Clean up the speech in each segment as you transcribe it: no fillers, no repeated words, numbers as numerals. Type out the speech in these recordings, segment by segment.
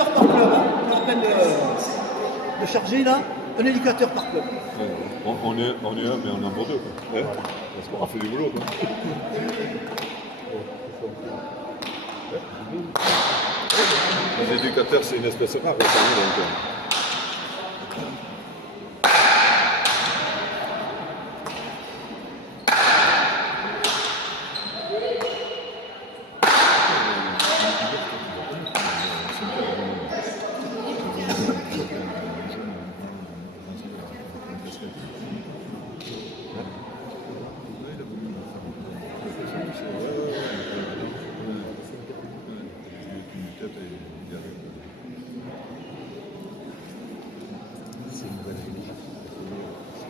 éducateur par club. Hein. On est en train de charger là. Un éducateur par club. On est un, mais on en vaut deux. Quoi. Ouais. Parce qu'on a fait du boulot. Quoi. Les éducateurs, c'est une espèce rare. Donc,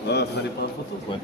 ah, vous n'allez pas en photo? Ouais.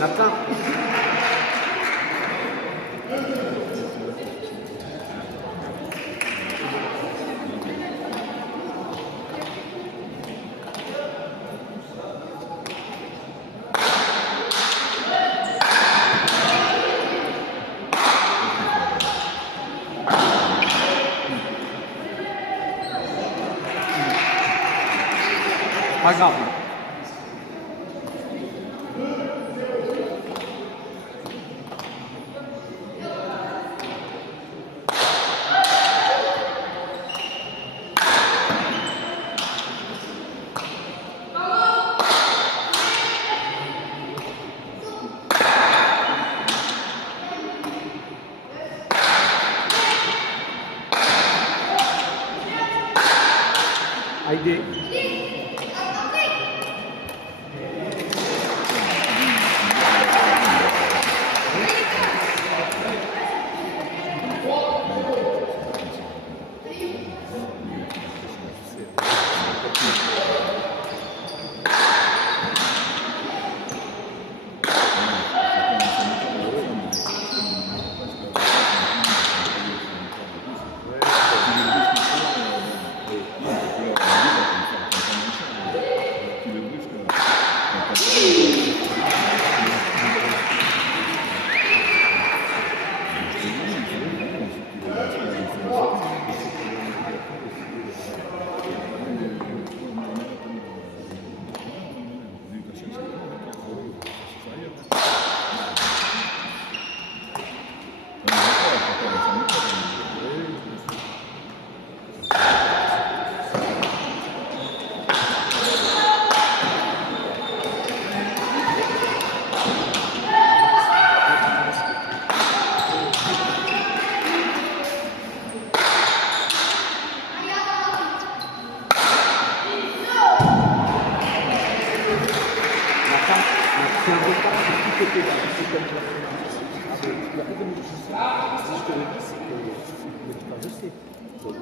Nathan. Pas grave. Haydi.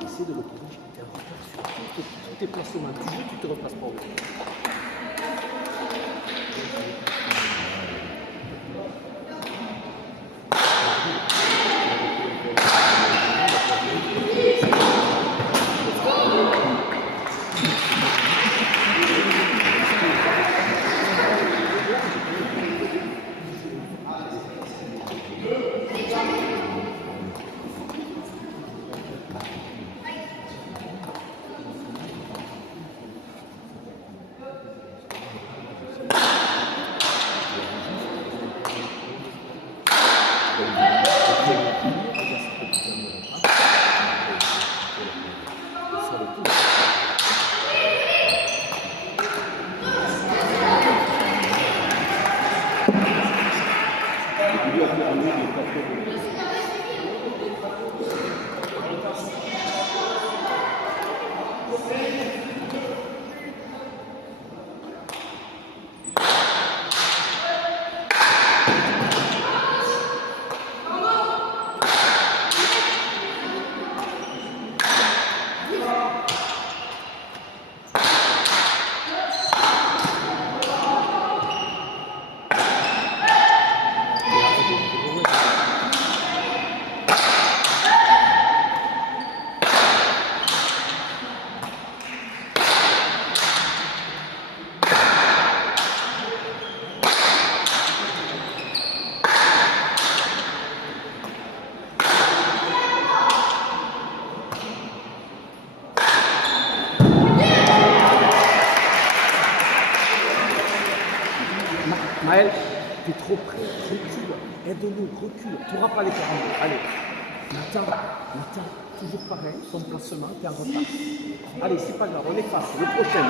Essayer de le corriger. Tous tes placements du jeu, tu te replaces pas au jeu. tout. Lui a permis de taper le... Maël, t'es trop près, recule, aide-nous, recule, tu n'auras pas les 42, allez. Nathan, toujours pareil, son placement, t'es en retard. Allez, c'est pas grave, on efface, le prochain.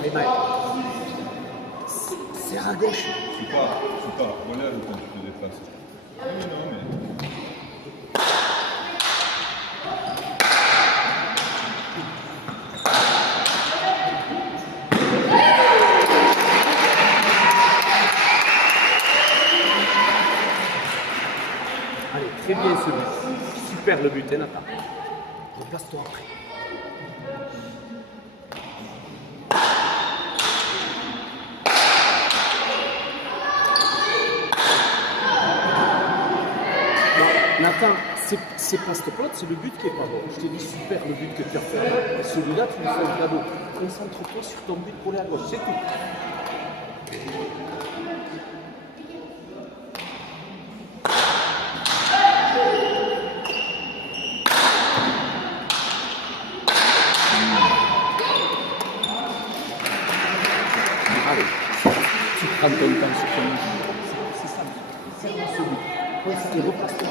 Allez, Maël, serre à gauche. Je suis pas relève quand tu te déplaces. Oui, non, mais... Allez, très bien ce but. Super le but, hein, Nathan. Replace-toi après. Nathan, c'est pas ce pote, c'est le but qui est pas bon. Je t'ai dit super le but que tu as fait. Celui-là, tu lui fais un cadeau. Concentre-toi sur ton but pour aller à gauche, c'est tout. Allez, tu prends ton temps sur ton but. C'est ça, c'est ce but. Et repasse-toi.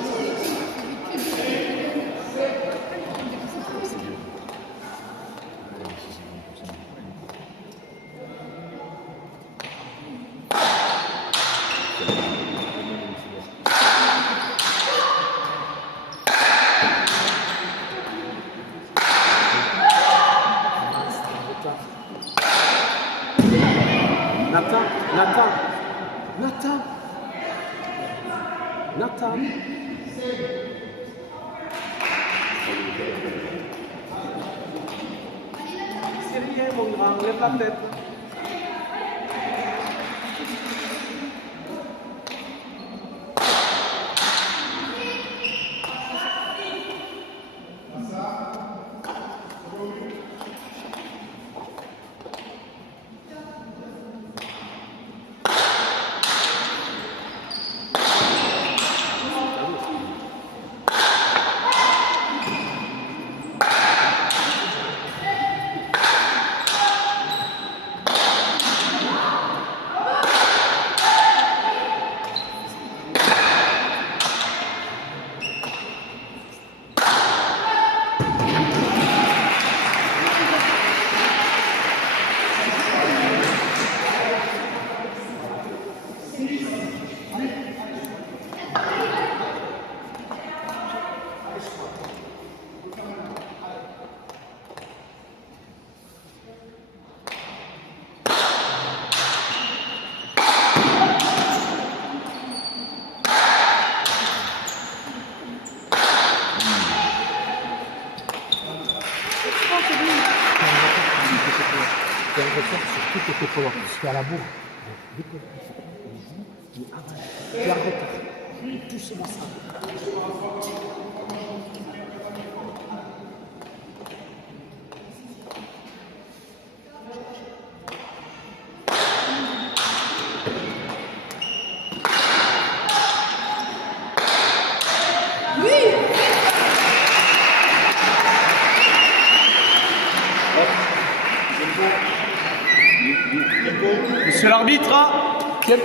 Nathan. C'est rien, mon grand, lève la tête. Et on recherche sur toutes tes colonnes. Je suis à la bourre. Dès qu'on joue, tu avances. Tu es en retard. Pousse-moi ça. l'arbitre. Tiens.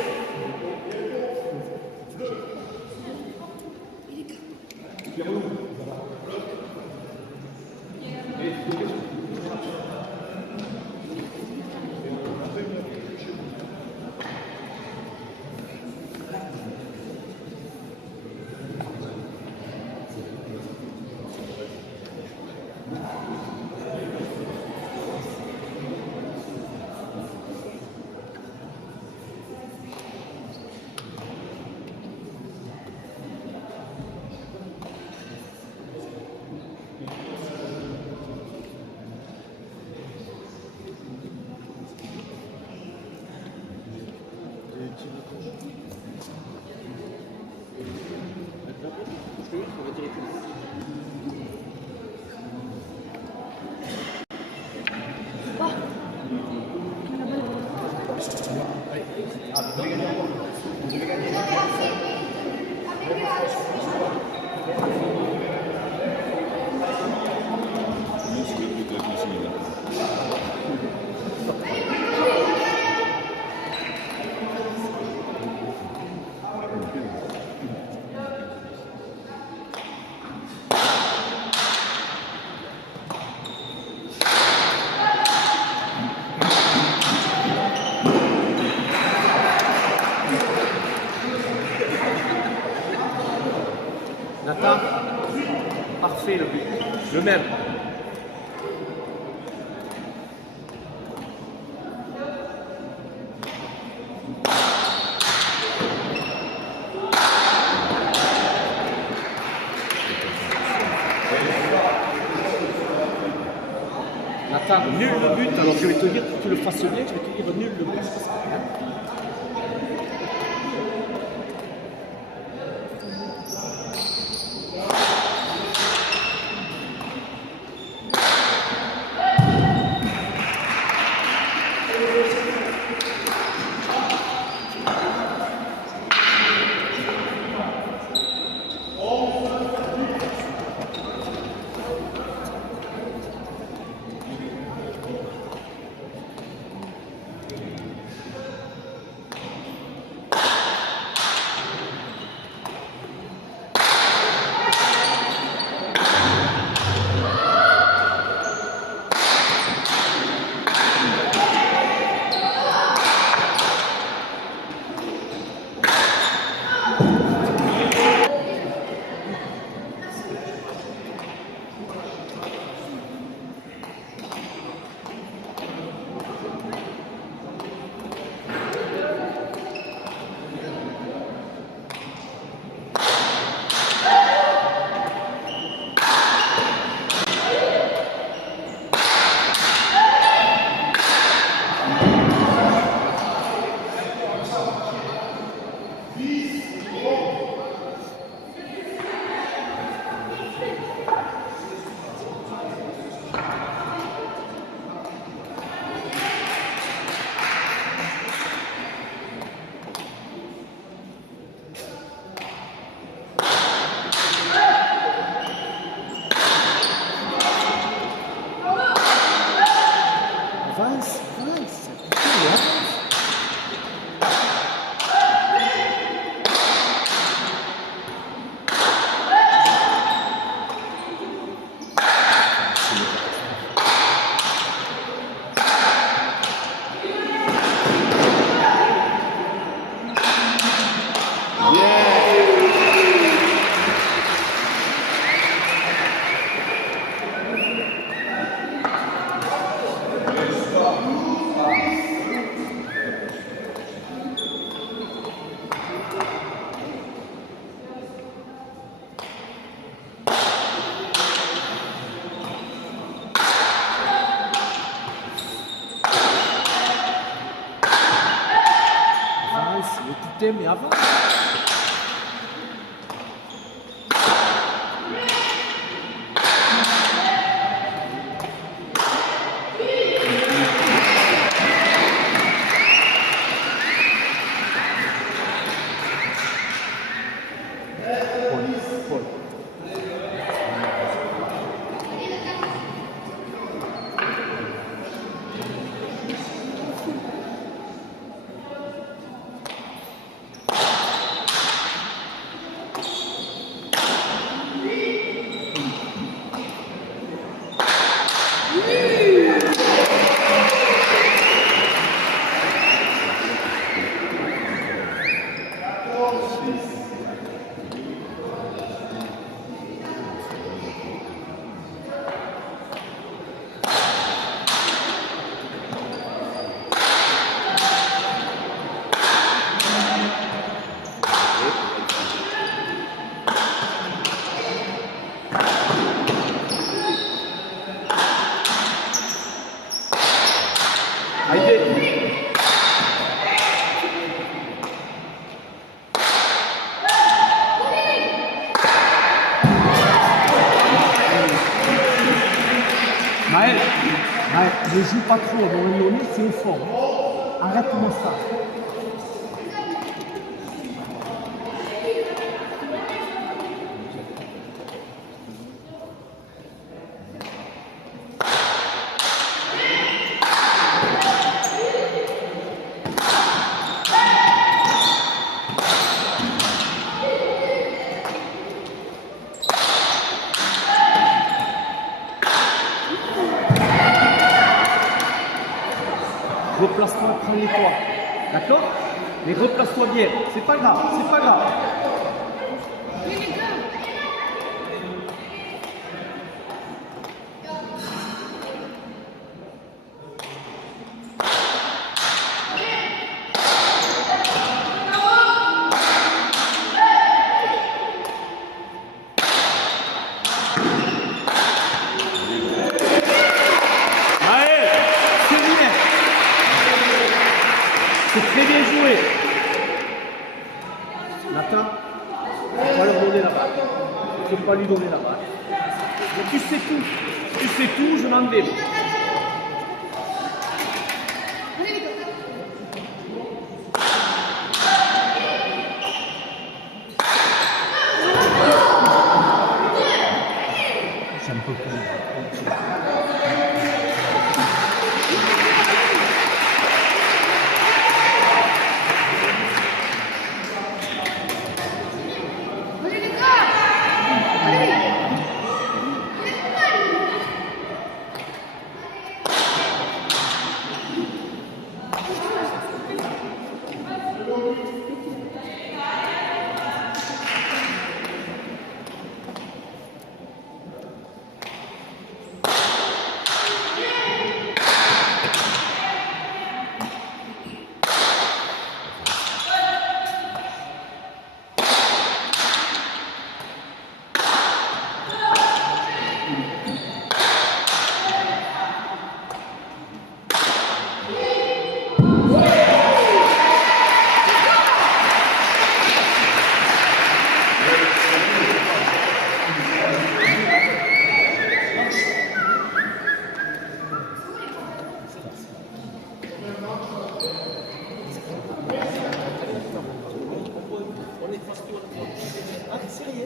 Nathan, parfait le but, le même. Nathan, nul le but, alors je vais te dire, pour que tu le fasses bien, je vais te dire nul le but. Avance, avance. Avance, tu t'aimes et avance. Paul. Maël, Maël, ne joue pas trop, à un moment donné, c'est au fond. Arrête-moi ça. Replace-toi, prends-les-toi. D'accord? Mais replace-toi bien. C'est pas grave, c'est pas grave. Maël, c'est bien. C'est très bien joué. Nathan, on va leur donner la balle. Il ne faut pas lui donner la balle. Mais tu sais tout. Tu sais tout, je m'en vais. J'aime pas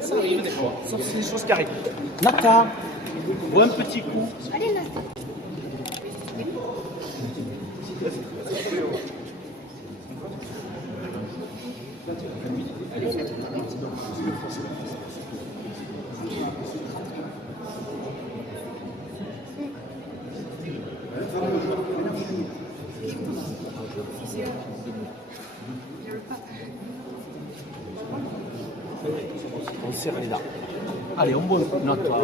Ça arrive des fois, sauf c'est des choses qui arrivent. Nata, vois un petit coup. Allez, Nata. On serre les dents. Allez, on boit notre toi.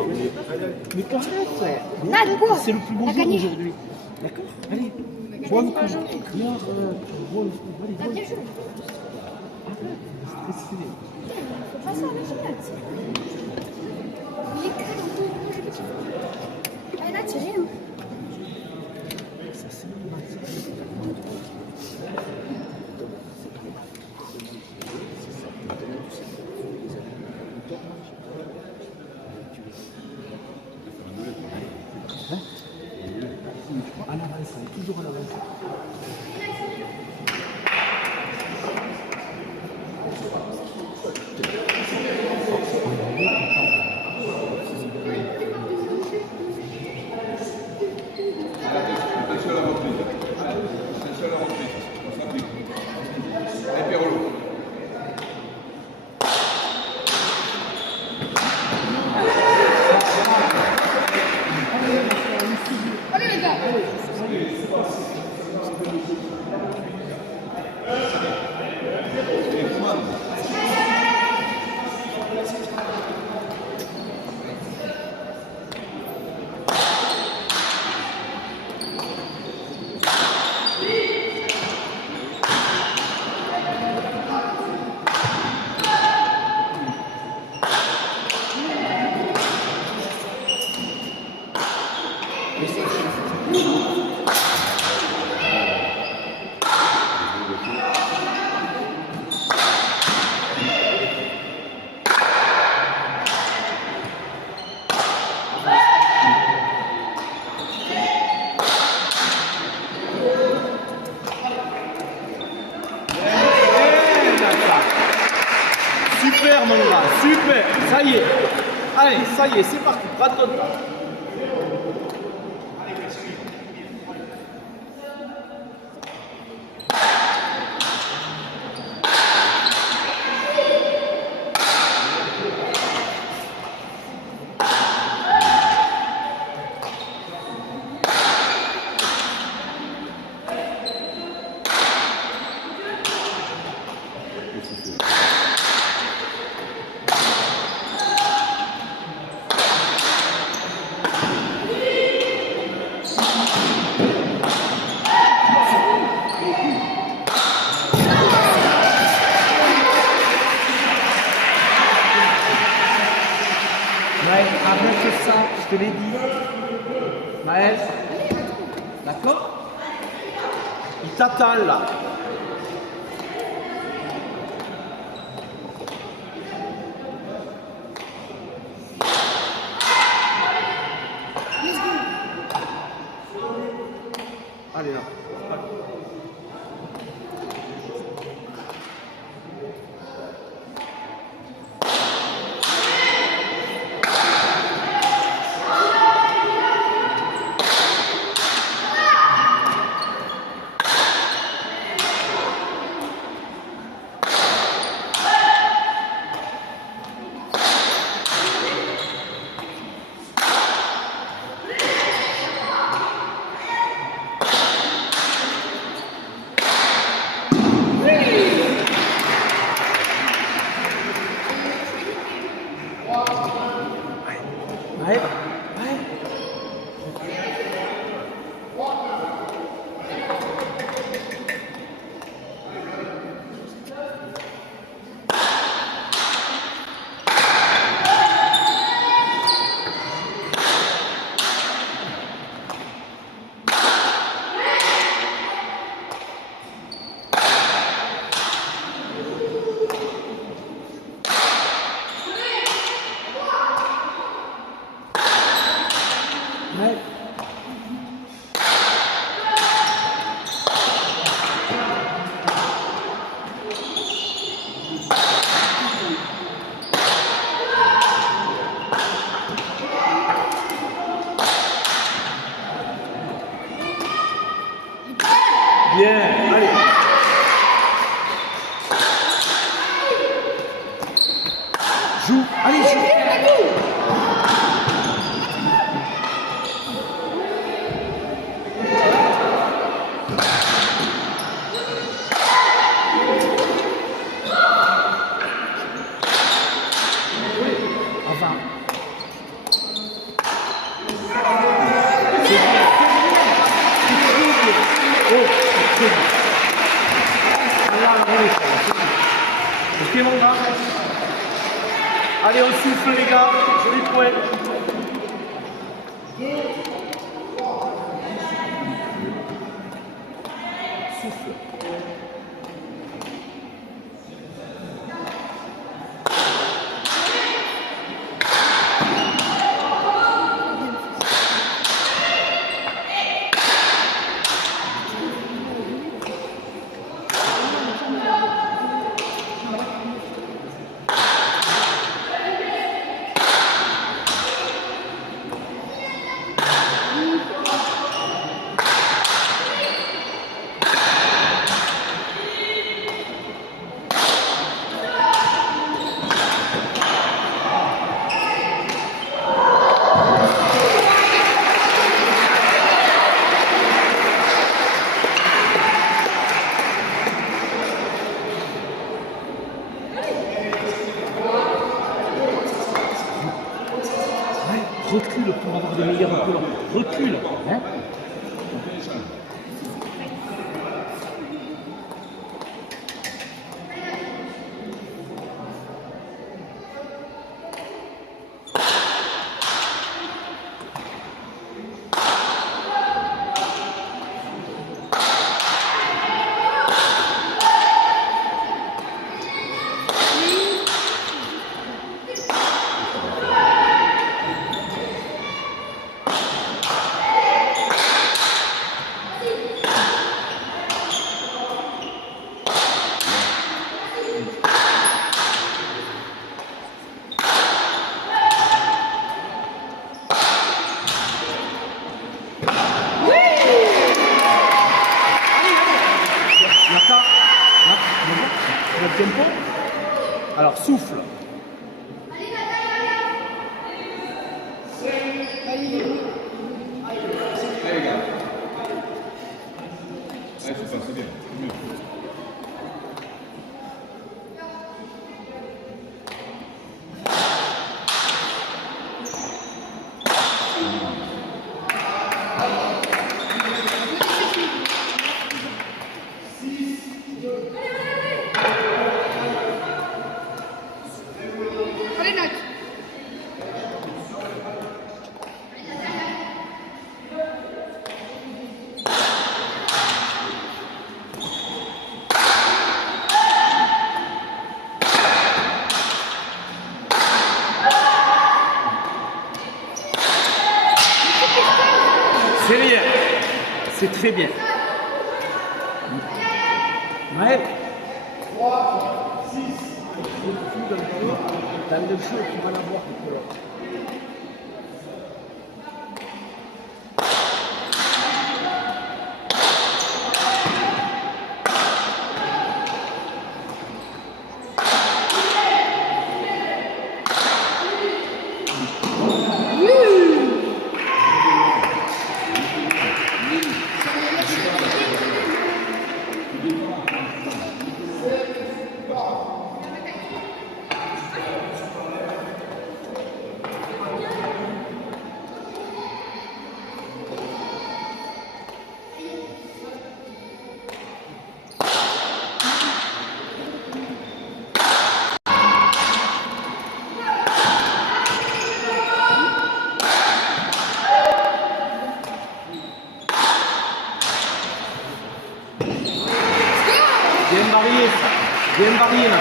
Mais arrête. Nada, bois. C'est le plus beau T'as jour gagné. aujourd'hui. D'accord? Allez, bois un coup. Bois un coup. Allez, T'as bois. bien joué. Stressé. Faut pas ça, arrête. Il est calme, on peut. Allez, là, tu rien. Ça, c'est à l'avance, toujours à l'avance. Super, ça y est. Allez, ça y est, c'est parti. Prends ton temps. Maël, arrête ça, je te l'ai dit. Maël, d'accord? Il t'attend là. Allez là. Ouais, ouais. Ouais. Bien, allez. Joue, allez, joue. Enfin. Ok mon gars. Allez, on souffle les gars. Joli point. Souffle. Recule pour avoir des meilleurs plans. Recule. Hein? C'est très bien. Maël. Dans le jeu, tu vas l'avoir. Bien varié ça. Bien varié là.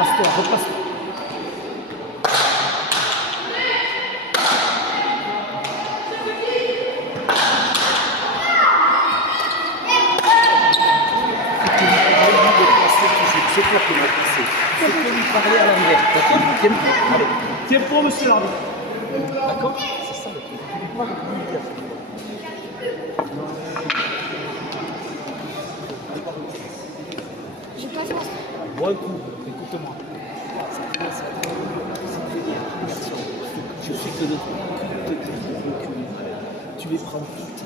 Passe-toi, repasse-toi. C'est toi qui m'as passé. C'est que lui parler à l'envers. D'accord? Tiens pour. Allez. Tiens pour, monsieur l'arbitre. D'accord? C'est ça le truc. Tu ne peux pas lui dire. J'ai pas fait. Bon, écoute-moi. Je sais que tu les prends toutes,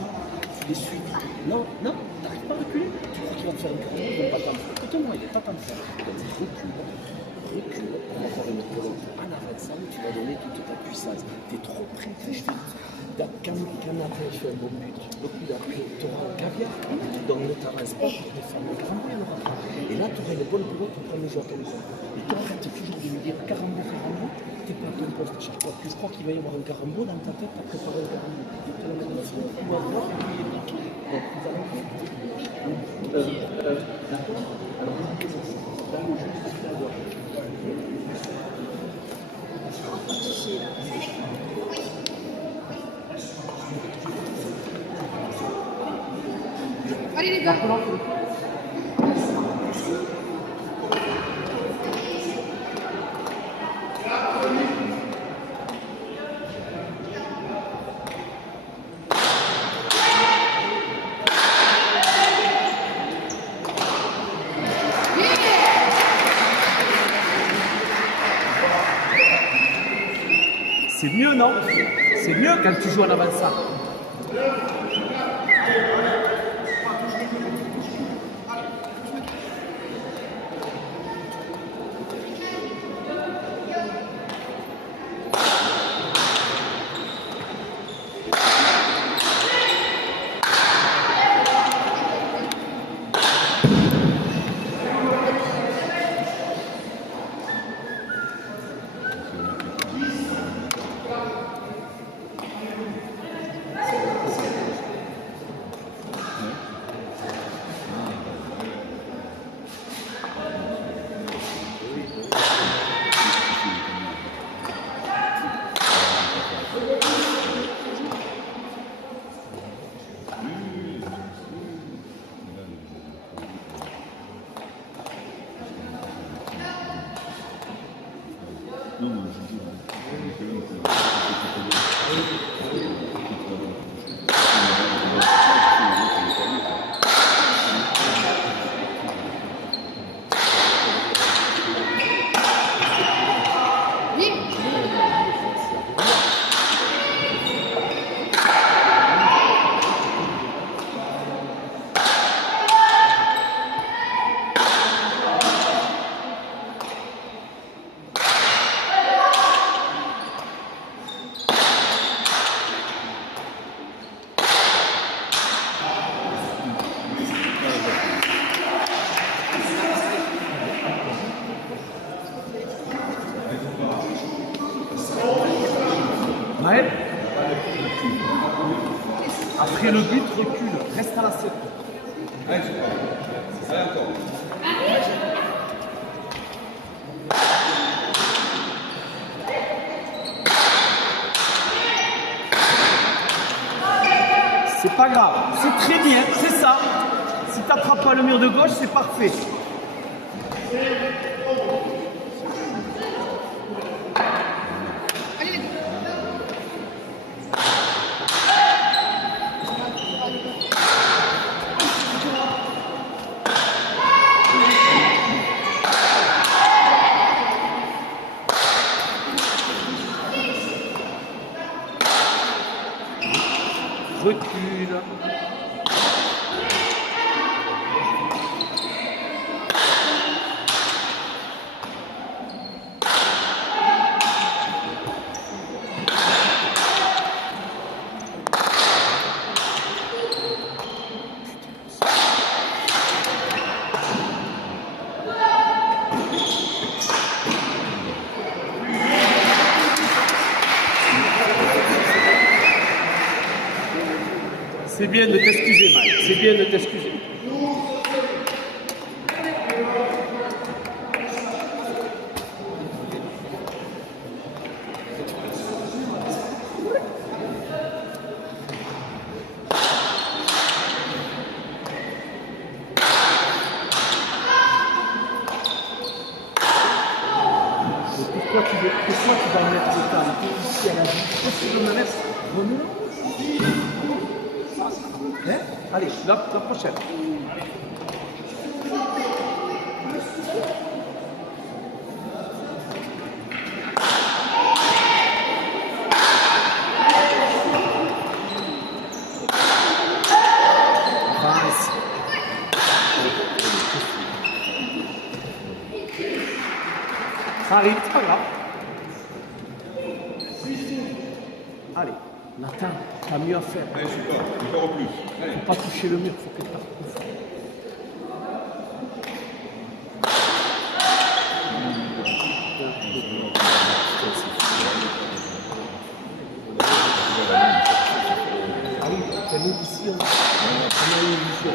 tu les suis. Non, non, t'arrives pas à reculer. Tu crois qu'il va te faire une colonne, il va pas t'en faire. Écoute-moi, il n'est pas t'en faire. Recule, on va faire une colonne. En avançant, tu vas donner toute ta puissance. Tu es trop près, très vite. Quand Nathan fait un bon but, le coup d'après, tu auras un caviar, donc ne t'avance pas pour défendre le grand bien. Et là, tu auras une bonne boulot pour prendre les joueurs comme ça. Et tu arrêtes toujours de me dire carambo, tu n'es pas à ton poste à chaque fois. Je crois qu'il va y avoir un carambo dans ta tête, tu as préparé un carambo. Tu te le mets dans le fond, tu vas voir, et puis il est marqué. Donc, nous allons faire. D'accord? Alors, dans le jeu, c'est ce avoir. Allez les gars. C'est mieux, non? C'est mieux quand tu joues en avançant. Maël. Après le but, recule. Reste à la 7. Allez, super. Allez, encore. C'est pas grave. C'est très bien. C'est ça. Si tu n'attrapes pas le mur de gauche, c'est parfait. Recule. C'est bien de t'excuser, Mike. C'est bien de t'excuser. Pourquoi tu vas mettre le temps ici à la vie? Pourquoi tu veux me mettre? Remets-le. Hein? Allez, la prochaine. Avance. Ça arrive, c'est pas grave. Allez, Nathan, t'as mieux à faire. Allez, super. Encore au plus. Allez. Faut pas toucher le mur, faut que tu retrouves. Ah oui, c'est nous ici, on a eu une vision.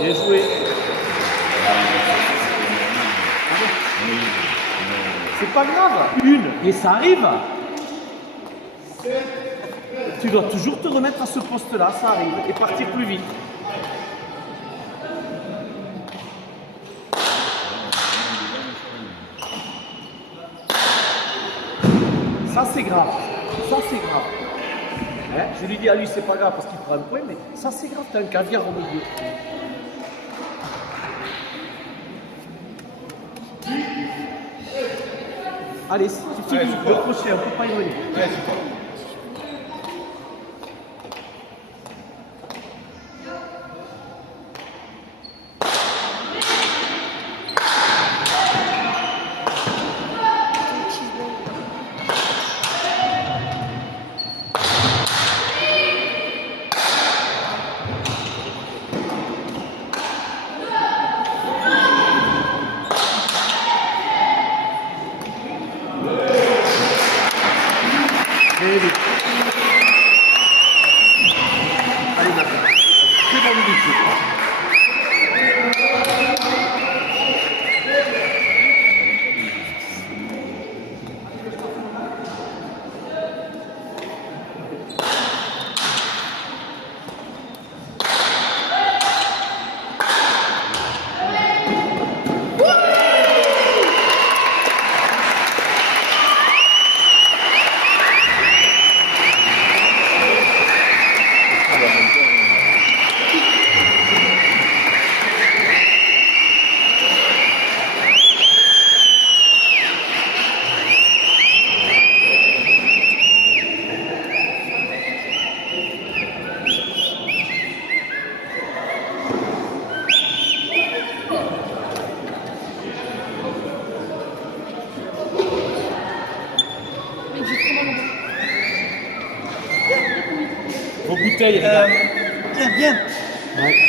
Bien joué. C'est pas grave. Une, et ça arrive. Tu dois toujours te remettre à ce poste-là, ça arrive, et partir plus vite. Ça c'est grave. Ça c'est grave. Hein? Je lui dis à lui c'est pas grave parce qu'il prend un point, mais ça c'est grave, t'as un caviar au milieu. Allez, c'est fini, le prochain, on ne peut pas y revenir. Allez, super. Très vite. Allez, maintenant. Très bon milieu. fauteuil, les gars. Tiens, viens.